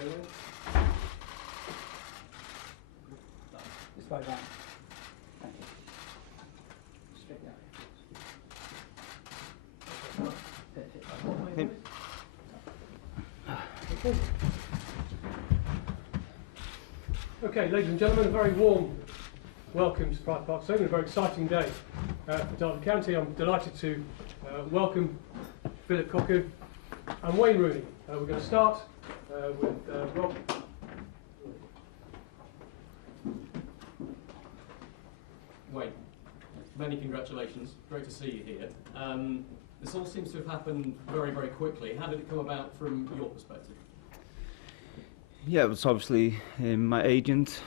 going. This way down. Thank you. Straight down. Him. Okay, ladies and gentlemen, a very warm welcome to Pride Park Stadium. A very exciting day for Derby County. I'm delighted to welcome Philip Cocu and Wayne Rooney. We're going to start with Rob. Wayne, many congratulations. Great to see you here. This all seems to have happened very, very quickly. How did it come about from your perspective? Yeah, it was obviously my agent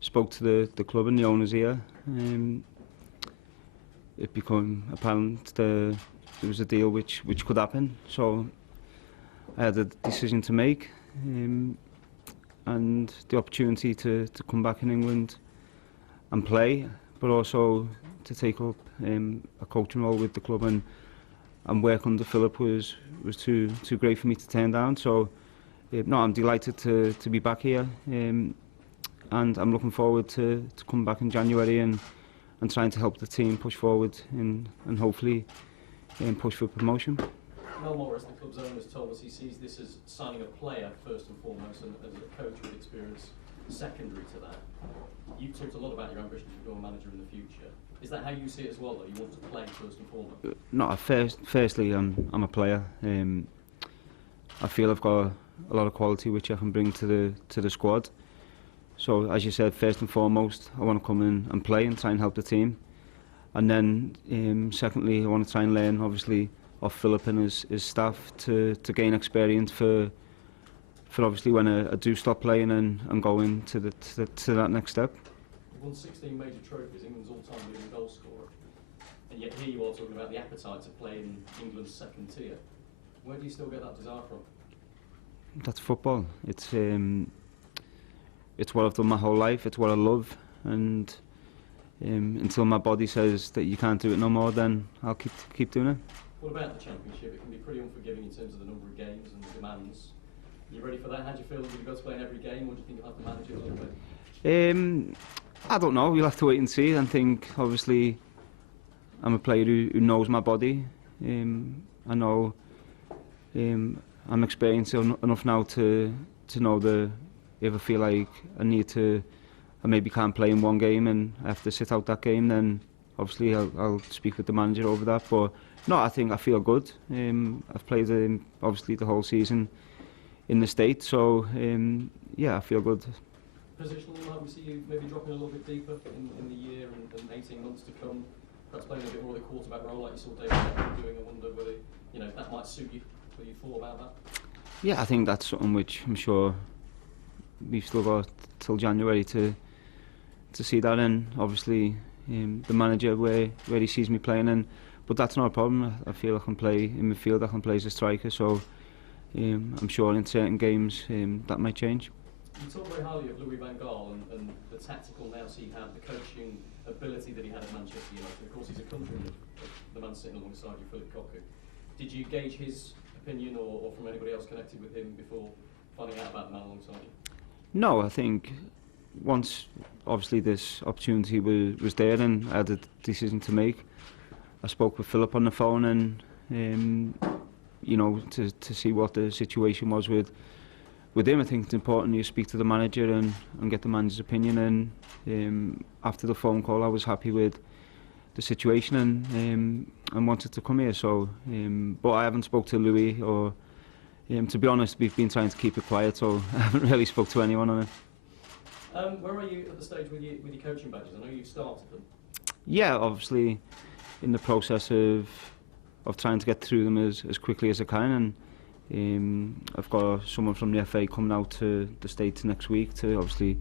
spoke to the club and the owners here. It became apparent that there was a deal which could happen, so I had a decision to make, and the opportunity to come back in England and play, but also to take up a coaching role with the club and work under Philip was too great for me to turn down. So no, I'm delighted to be back here, and I'm looking forward to come back in January and trying to help the team push forward and hopefully push for promotion. Mel Morris, the club's owner, has told us he sees this as signing a player first and foremost, and as a coach with experience secondary to that. You talked a lot about your ambition to become a manager in the future. Is that how you see it as well, though? You want to play first and foremost? No, firstly, I'm a player. I feel I've got a lot of quality which I can bring to the squad. So, as you said, first and foremost, I want to come in and play and try and help the team. And then, secondly, I want to try and learn, obviously, off Philip and his staff to gain experience for obviously when I do stop playing and go into to that next step. You've won 16 major trophies, England's all-time leading goal scorer, and yet here you are talking about the appetite to play in England's second tier. Where do you still get that desire from? That's football. It's what I've done my whole life. It's what I love, and until my body says that you can't do it no more, then I'll keep doing it. What about the Championship? It can be pretty unforgiving in terms of the number of games and the demands. You ready for that? How do you feel? Have you got to play in every game, or do you think you'll have to manage it a little bit? I don't know. We'll have to wait and see. I think obviously I'm a player who knows my body. I know I'm experienced enough now to know that if I feel like I maybe can't play in one game and I have to sit out that game, then obviously I'll speak with the manager over that. But no, I think I feel good. I've played obviously the whole season in the States, so yeah, I feel good. Positionally, might we see you maybe dropping a little bit deeper in the year and 18 months to come, perhaps playing a bit more of the quarterback role like you saw David Beckham doing? I wonder whether that might suit you, whether you thought about that? Yeah, I think that's something which I'm sure we've still got till January to see that, and obviously the manager where he sees me playing, but that's not a problem. I feel I can play in midfield, I can play as a striker, so I'm sure in certain games that might change. You talk very highly of Louis van Gaal and the tactical nous he had, the coaching ability that he had at Manchester United. Of course, he's a countryman of the man sitting alongside you, Philip Cocu. Did you gauge his opinion or from anybody else connected with him before finding out about the man alongside you? No, I think once obviously this opportunity was there and I had a decision to make, I spoke with Philip on the phone and to see what the situation was with him. I think it's important you speak to the manager and get the manager's opinion, and after the phone call I was happy with the situation and wanted to come here. So but I haven't spoke to Louis, or to be honest, we've been trying to keep it quiet, so I haven't really spoke to anyone on it. Where are you at the stage with your coaching badges? I know you've started them. Yeah, obviously in the process of trying to get through them as quickly as I can, and I've got someone from the FA coming out to the States next week to obviously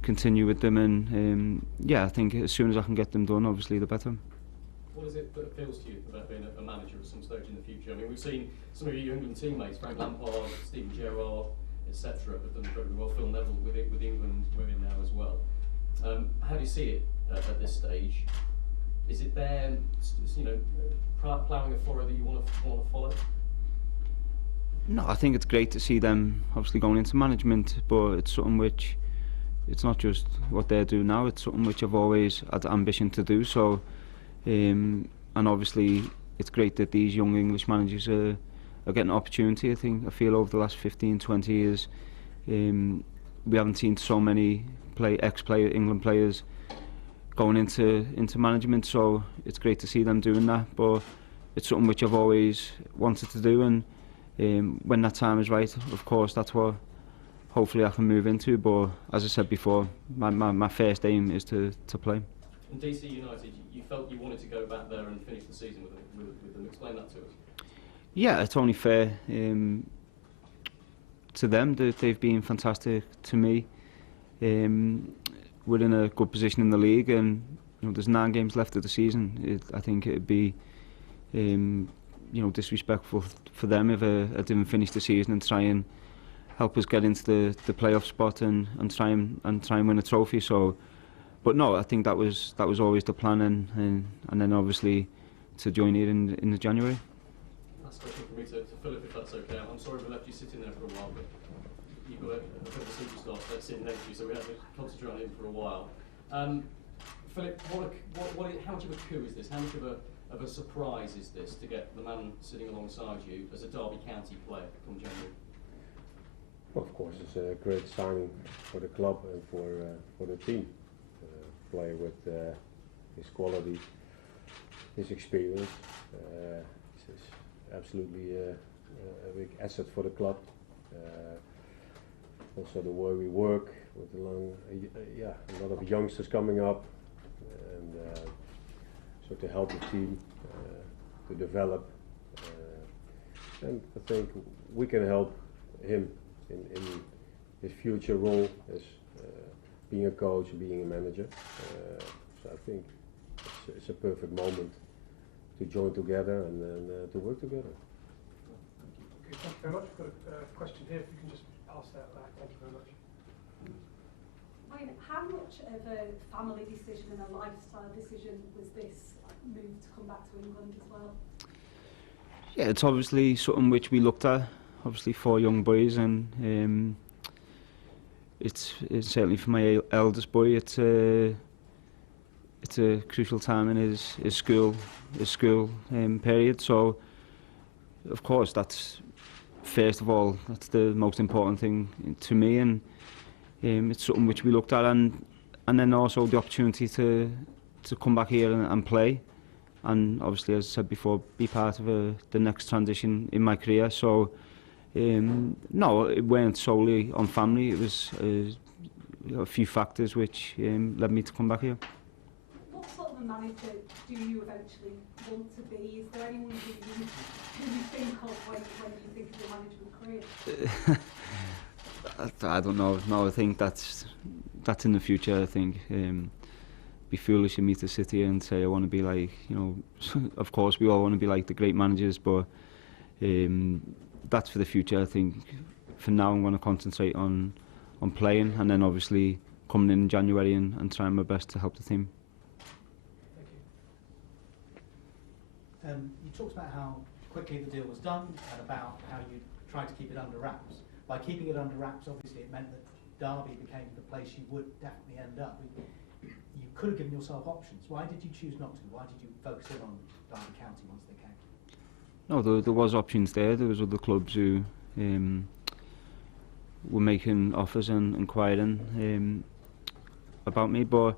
continue with them, and yeah, I think as soon as I can get them done, obviously the better. What is it that appeals to you about being a manager at some stage in the future? I mean, we've seen some of your England teammates, Frank Lampard, Steven Gerrard, etc., have done incredibly well. Phil Neville with England women now as well. How do you see it at this stage? Is it there, ploughing a furrow that you want to follow? No, I think it's great to see them obviously going into management, but it's something which, it's not just what they're doing now, it's something which I've always had the ambition to do. So, and obviously it's great that these young English managers are getting an opportunity. I feel over the last 15, 20 years, we haven't seen so many ex-player England players going into management, so it's great to see them doing that. But it's something which I've always wanted to do, and when that time is right, of course, that's what hopefully I can move into. But as I said before, my first aim is to play. And DC United, you felt you wanted to go back there and finish the season with them. Explain that to us. Yeah, it's only fair to them. They've been fantastic to me. We're in a good position in the league, and there's 9 games left of the season. I think it'd be disrespectful for them if I didn't finish the season and try and help us get into the playoff spot and try and win a trophy. So, but no, I think that was always the plan, and then obviously to join here in the January. Last question for me to Philip, if that's okay. I'm sorry we left you sitting there for a while, but you've got a bit of a superstar that's sitting next to you, so we had to concentrate on him for a while. Philip, how much of a coup is this? How much of a surprise is this to get the man sitting alongside you as a Derby County player come January? Well, of course, it's a great signing for the club and for the team. Player with his qualities, his experience. It's absolutely a big asset for the club. Also the way we work with a lot of youngsters coming up, and so to help the team to develop, and I think we can help him in his future role as being a coach, being a manager. So I think it's a perfect moment to join together and then to work together. Okay, thank you very much. We've got a question here, if you can just pass that back. Thank you very much. Wayne, how much of a family decision and a lifestyle decision was this move to come back to England as well? Yeah, it's obviously something which we looked at, obviously 4 young boys, and it's certainly for my eldest boy, it's a crucial time in his school period. So of course that's, first of all, that's the most important thing to me, and it's something which we looked at, and then also the opportunity to come back here and play, and obviously, as I said before, be part of the next transition in my career. So no, it weren't solely on family. It was a few factors which led me to come back here. What sort of a manager do you eventually want to be? Is there anyone who you think of when you think of your management career? I don't know. No, I think that's in the future. I think be foolish of me to sit here and say I want to be like, of course we all want to be like the great managers, but that's for the future. I think for now I'm going to concentrate on playing, and then obviously coming in January and trying my best to help the team. Thank you. You talked about how quickly the deal was done and about how you tried to keep it under wraps. By keeping it under wraps, obviously it meant that Derby became the place you would definitely end up. You could have given yourself options. Why did you choose not to? Why did you focus in on Derby County once they came? No, there was options there. There was other clubs who were making offers and inquiring about me, but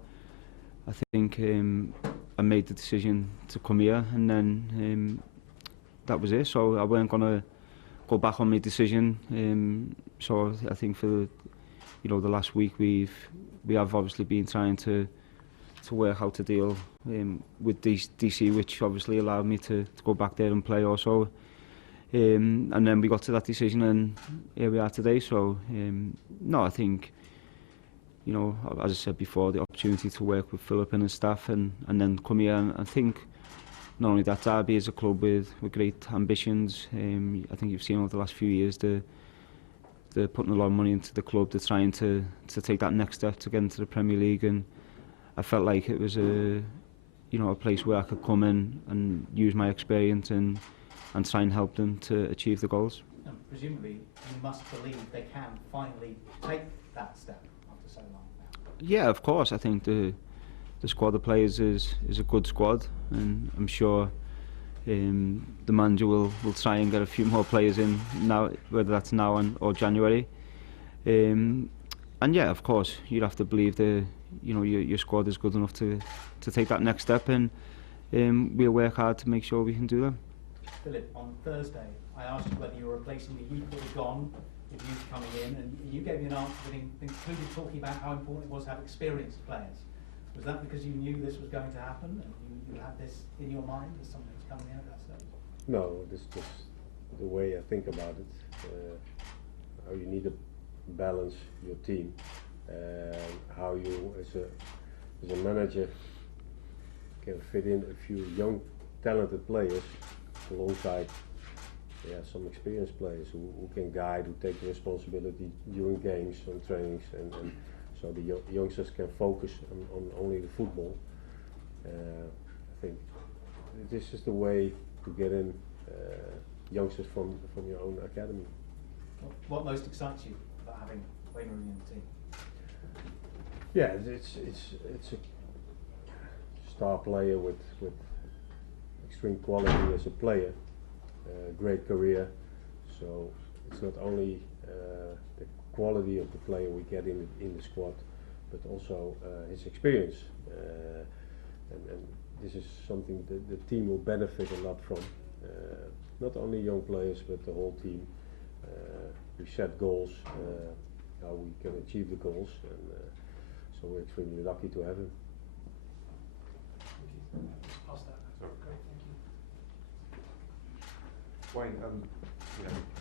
I think I made the decision to come here, and then that was it. So I weren't going to go back on my decision. So I think for the last week we have obviously been trying to work out to deal with DC, which obviously allowed me to go back there and play also. And then we got to that decision, and here we are today. So no, I think, as I said before, the opportunity to work with Philip and his staff, and then come here, and I think not only that, Derby is a club with great ambitions. I think you've seen over the last few years they're putting a lot of money into the club. They're trying to take that next step to get into the Premier League, and I felt like it was a place where I could come in and use my experience and try and help them to achieve the goals. presumably you must believe they can finally take that step after so long now. Yeah, of course. I think the squad of players is a good squad, and I'm sure the manager will try and get a few more players in now, whether that's now or January. And yeah, of course, you'd have to believe your squad is good enough to take that next step, and we'll work hard to make sure we can do that. Philip, on Thursday, I asked you whether you were replacing the youth that had gone with youth coming in, and you gave me an answer that included talking about how important it was to have experienced players. Was that because you knew this was going to happen, and you had this in your mind as something that was coming out at that stage? No, this is just the way I think about it. How you need to balance your team, how you as a manager can fit in a few young talented players alongside some experienced players who can guide, who take the responsibility during games and trainings, and so the youngsters can focus on only the football. I think this is the way to get in youngsters from your own academy. What most excites you about having Wayne Rooney in the team? Yeah, it's a star player with extreme quality as a player, great career. So it's not only the quality of the player we get in the squad, but also his experience. And this is something that the team will benefit a lot from. Not only young players, but the whole team. We set goals, how we can achieve the goals, and so we're extremely lucky to have him. Just pass that. Great, thank you. Wayne,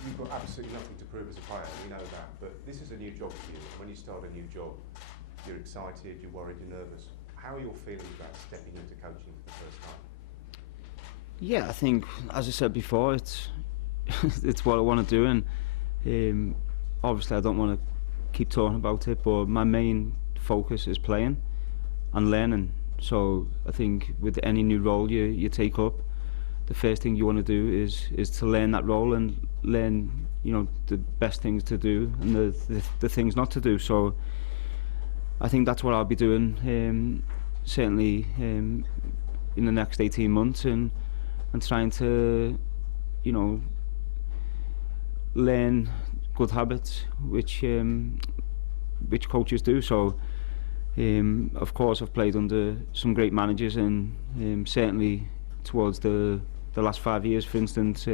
you've got absolutely nothing to prove as a player, we know that, but this is a new job for you. When you start a new job, you're excited, you're worried, you're nervous. How are your feelings about stepping into coaching for the first time? Yeah, I think, as I said before, it's it's what I want to do, and obviously I don't want to keep talking about it, but my main focus is playing and learning. So I think with any new role you take up, the first thing you want to do is to learn that role and learn the best things to do and the things not to do. So I think that's what I'll be doing certainly in the next 18 months, and trying to learn good habits which coaches do. So of course I've played under some great managers, and certainly towards the last 5 years, for instance,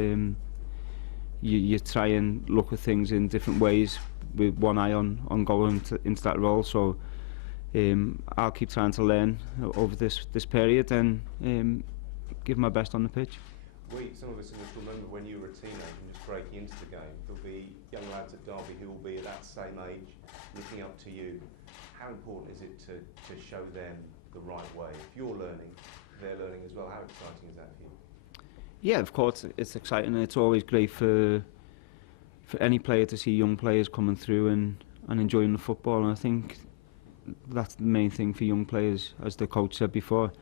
you try and look at things in different ways with one eye on going into that role. So I'll keep trying to learn over this period and give my best on the pitch. Some of us in this remember when you were a teenager and just breaking into the game. There'll be young lads at Derby who will be at that same age, looking up to you. How important is it to show them the right way? If you're learning, they're learning as well. How exciting is that for you? Yeah, of course it's exciting. It's always great for any player to see young players coming through and enjoying the football, and I think that's the main thing for young players, as the coach said before.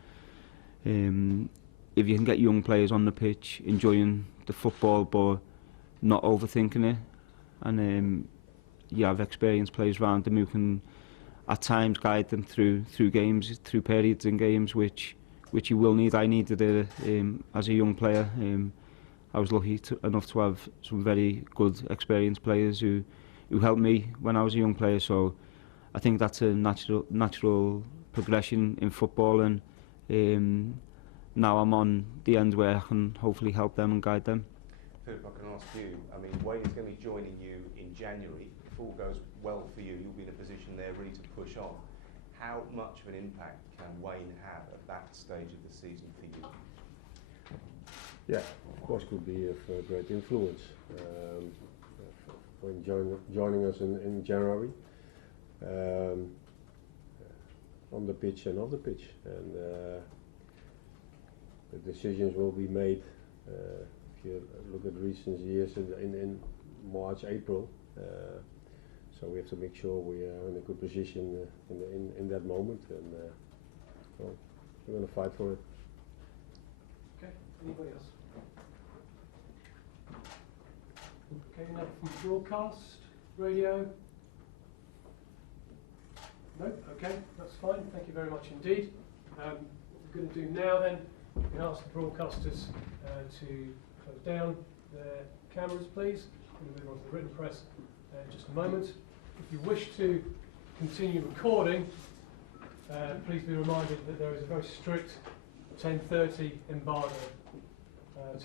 If you can get young players on the pitch enjoying the football but not overthinking it, and you have experienced players around them who can at times guide them through games, through periods in games which you will need. I needed it as a young player. I was lucky enough to have some very good experienced players who helped me when I was a young player. So I think that's a natural progression in football, and now I'm on the end where I can hopefully help them and guide them. Philip, I can ask you, Wayne is going to be joining you in January. If all goes well for you, you'll be in a position there ready to push on. How much of an impact can Wayne have at that stage of the season for you? Yeah, of course, could be of great influence. When joining us in January, on the pitch and off the pitch, and the decisions will be made. If you look at recent years in March, April, so we have to make sure we are in a good position in that moment, and well, we're going to fight for it. Okay, anybody else? Okay, no. from broadcast, radio? No? Okay, that's fine. Thank you very much indeed. What we're going to do now then, we can ask the broadcasters to close down their cameras, please. We're going to move on to the written press in just a moment. If you wish to continue recording, please be reminded that there is a very strict 10:30 embargo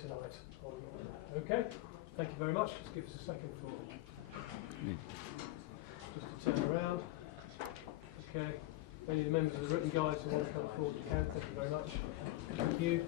tonight. Okay, thank you very much. Just give us a second for just to turn around. Okay, any of the members of the written guys who want to come forward, you can. Thank you very much. Thank you.